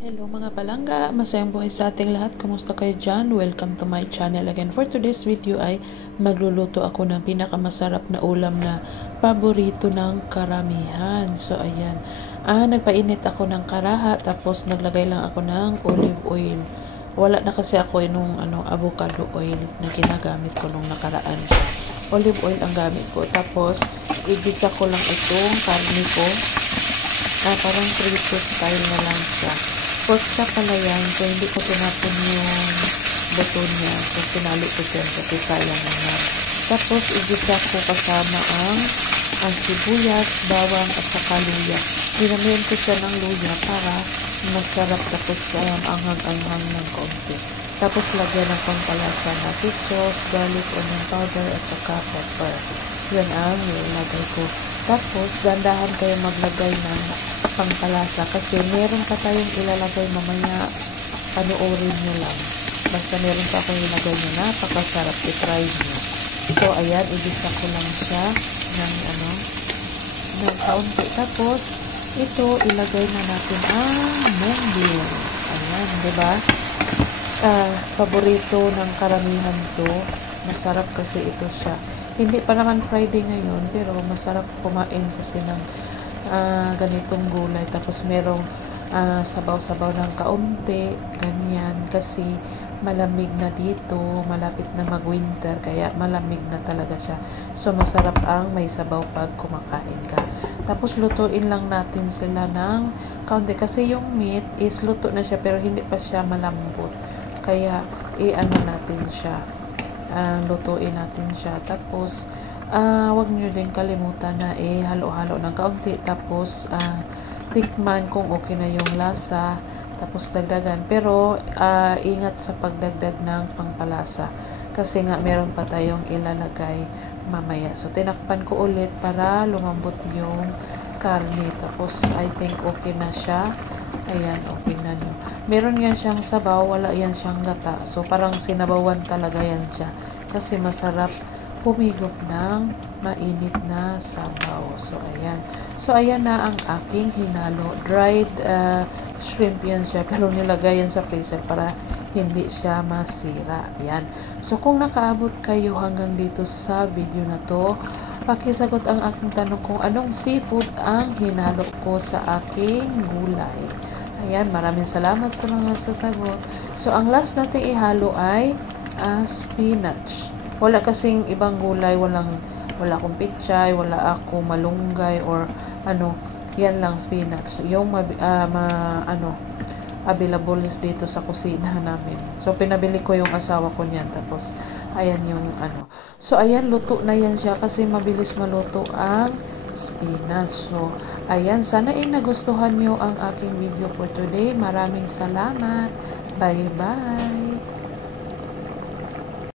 Hello mga palangga, masayang buhay sa ating lahat. Kumusta kayo dyan? Welcome to my channel again. For today's video ay magluluto ako ng pinakamasarap na ulam na paborito ng karamihan. So ayan, nagpainit ako ng karaha tapos naglagay lang ako ng olive oil. Wala na kasi ako nung avocado oil na ginagamit ko nung nakaraan siya. Olive oil ang gamit ko. Tapos igisa ko lang itong karne ko. Parang prito style na lang siya. Pork chop pala yan, so hindi ko tinapon yung buto niya. So sinali ko dyan kasi sayang naman. Tapos igisa ko kasama ang sibuyas, bawang at saka luya. Dinamihan ko siya ng luya para masarap, tapos anghang-anghang ng konti. Tapos lagyan ng pampalasa na fish sauce, garlic, onion powder at saka pepper. Yan ang nilagay ko. Tapos dandahan kayo maglagay ng pampalasa kasi meron pa tayong ilalagay mamaya, panoorin nyo lang. Basta meron pa akong ilagay nyo, napakasarap, i-try nyo. So ayan, igisa ko lang siya ng kaunti. Tapos ito ilagay na natin ang mung beans. Ayan, diba? Paborito ng karamihan to. Masarap kasi ito siya. Hindi pa naman Friday ngayon, pero masarap kumain kasi ng ganitong gulay. Tapos merong sabaw-sabaw ng kaunti, ganyan, kasi malamig na dito, malapit na mag-winter, kaya malamig na talaga siya. So masarap ang may sabaw pag kumakain ka. Tapos lutuin lang natin sila ng kaunti kasi yung meat is luto na siya pero hindi pa siya malambot. Kaya natin siya, lutuin natin siya. Tapos wag nyo din kalimutan na halo-halo ng kaunti. Tapos tikman kung okay na yung lasa, tapos dagdagan. Pero ingat sa pagdagdag ng pangpalasa kasi nga meron pa tayong ilalagay mamaya. So tinakpan ko ulit para lumambot yung karne. Tapos I think okay na siya. Ayan, okay na nyo. Meron yan siyang sabaw, wala yan siyang gata. So parang sinabawan talaga yan siya kasi masarap humigop ng mainit na sabaw. So ayan na ang aking hinalo. Dried shrimp yan siya, pero nilagay yan sa freezer para hindi siya masira. Ayan. So kung nakaabot kayo hanggang dito sa video na to, pakisagot ang aking tanong kung anong seafood ang hinalo ko sa aking gulay. Ayan, maraming salamat sa mga sasagot. So ang last natin ihalo ay spinach. Wala kasing ibang gulay, wala akong pichay, wala akong malunggay or yan lang spinach. Yung available dito sa kusina namin. So pinabili ko yung asawa ko niyan, tapos ayan yung So ayan, luto na yan siya kasi mabilis maluto ang spinach. So ayan, sana nagustuhan nyo ang aking video for today. Maraming salamat. Bye bye.